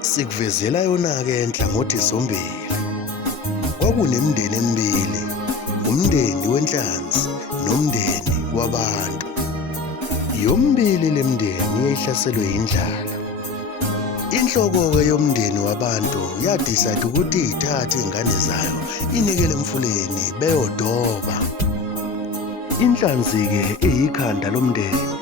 Sikuvezela yona-ke enhlangothi zombili. Kwakunemindeni emibili, umndeni wenhlanzi nomndeni wabantu. Yombili lemindeni yayihlaselwe indlala. Inhloko-ke yomndeni wabantu yadicide ukuthi ithathe izingane zayo inikele emfuleni beyodoba. Inhlanzi-ke eyikhanda lomndeni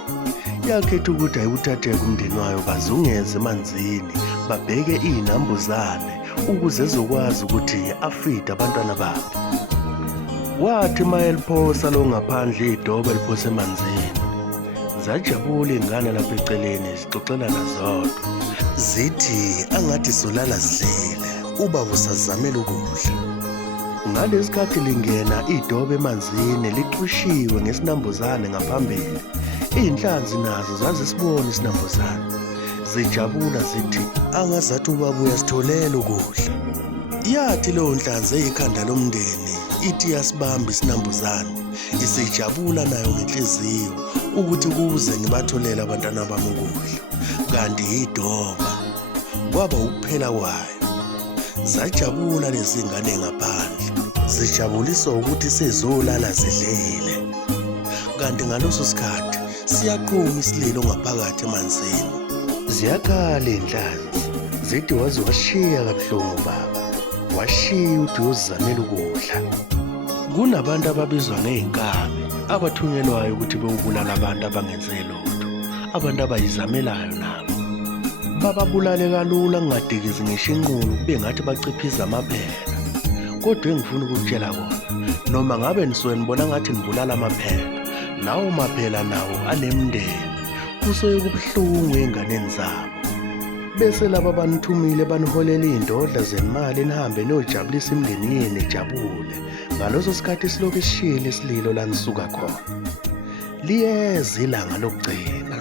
yakhetha ukuthi ayiwuthatheke umndeni wayo bazungeze emanzini babheke izinambuzane ukuze ezokwazi ukuthi afide abantwana babo. Wathi mayeliphosa lo ngaphandle idoba liphose emanzini. Zajabula izingane lapha eceleni zixoxelana zodwa. Zithi angathi solala zidlile ubaba usazamela ukudla. Ngalesikhathi lingena idoba emanzini liqhushiwe ngesinambuzane ngaphambili. Izinhlanzi nazo zazisibona isinambuzane. Zijabula zithi angazathi ubaba uyasitholela ukudla. Yathi leyo nhlanzi eyikhanda lomndeni ithi yasibamba isinambuzane isijabula nayo ngenhliziyo ukuthi kuze ngibatholele abantwana bami ukudla. Kanti idoba kwaba ukuphela kwayo. Zajabula lezi ngane ngaphandle zijabuliswa ukuthi sezolala zidlile. Kanti ngaloso sikhathi siyaqhuma isililo ngaphakathi emanzini. Ziyakhala inhlanzi zithi waze washiya kabuhlungu baba, washiya uthi uyozizamela ukudla. Kunabantu ababizwa ngey'nkabi abathunyelwayo ukuthi bewubulala abantu abangenze lutho, abantu abayizamelayo nabo. Bababulale kalula kungadikizi ngisho inqulu kube ngathi baciphiza amaphela. Kodwa engifuna ukukutshela kona, noma ngabe nisuke nibona ngathi nibulala amaphela, lawo maphela nawo anemndeni, kusuke kubuhlungu ey'nganeni zabo. Bese laba banithumile baniholela iy'ndodla zemali nihambe niyojabulisa imindeni yenu ijabule. Ngaleso sikhathi silokhu sishiyile isililo la nisuka khona. Liyeza ilanga lokugcina.